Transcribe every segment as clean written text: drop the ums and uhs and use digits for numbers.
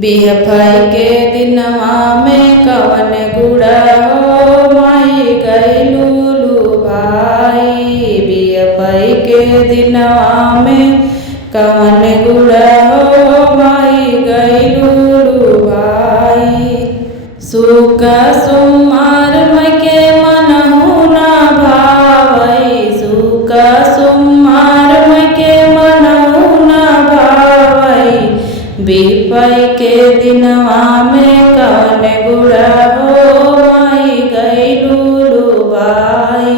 बिहफाई के दिनवा में कवन गुड़ा हो माई गइलू भाई। बिहफाई के दिनवा में कवन गुड़ा हो माई गइलू भाई। सुका सुमार के मनहु ना भावई, सुका सुमार के मनहु ना भावई। बिहफाई के दिनवा में कवन गुड़ा हो माई गइलू भाई।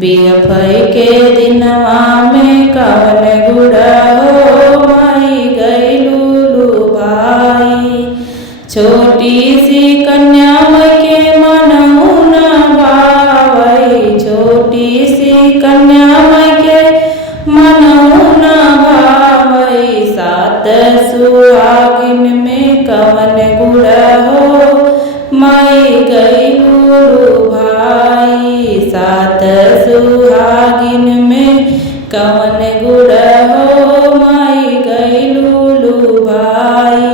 बिहफाई के दिनवा में कवन गुड़ा हो माई गइलू भाई। छोटी सी कन्या के मनहु ना भावई, छोटी सी कन्या के मनहु ना भावई। सात सुहागिन में कवन गुड़ा हो माई गइलू भाई। सात सुहागिन में कवन गुड़ा हो माई गइलू भाई।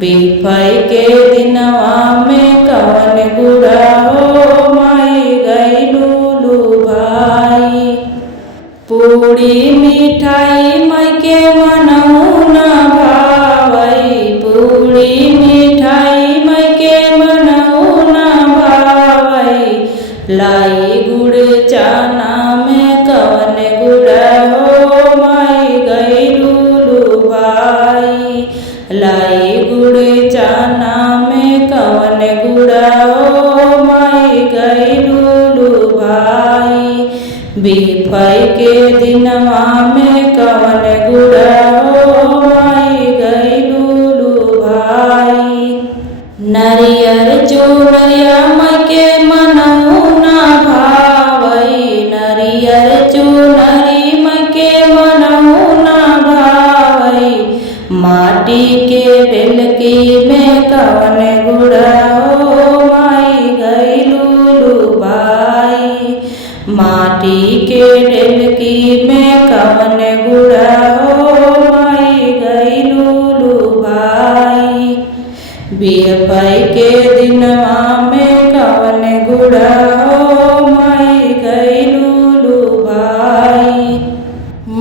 बिहफाई के दिनवा में कवन गुड़ा हो माई गइलू भाई। पूड़ी मिठाई माई के मनहु ना भावई, पूड़ी मिठाई माई के मनहु ना भावई। लाई गुड़ चाना में कवन गुड़ा हो माई गइलू भाई। लाई गुड़ चाना में कवन गुड़ा हो माई गइलू भाई। बिहफाई के दिनवा में कवन गुड़ा हो माई गइलू भाई। नरियर चुनरिया माई के मनहु ना भावई, नरियर चुनरी माई के मनहु ना भावई। माटी के ढेलकी में कवन गुड़ा हो माई गइलू भाई। माटी के ढेलकी में कवन गुड़ा हो माई गइलू भाई। बिहफाई के दिनवा में कवन गुड़ा हो माई गइलू भाई।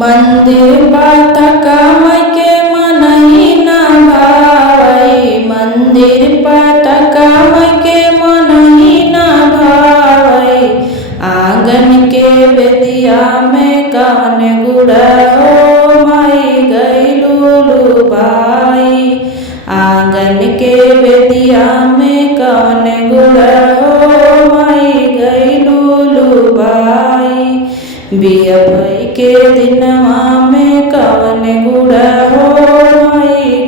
मंदिर पातका माई के मनहि ना भावई, मंदिर पातका माई के मनहि ना भावई। आंगन के बेदिया में कवन गुड़ा हो माई गइलू भाई। आंगन के बेदिया में कवन गुड़ा हो माई गइलू भाई। बिहफाई के दिनवा में कवन गुड़ा हो माई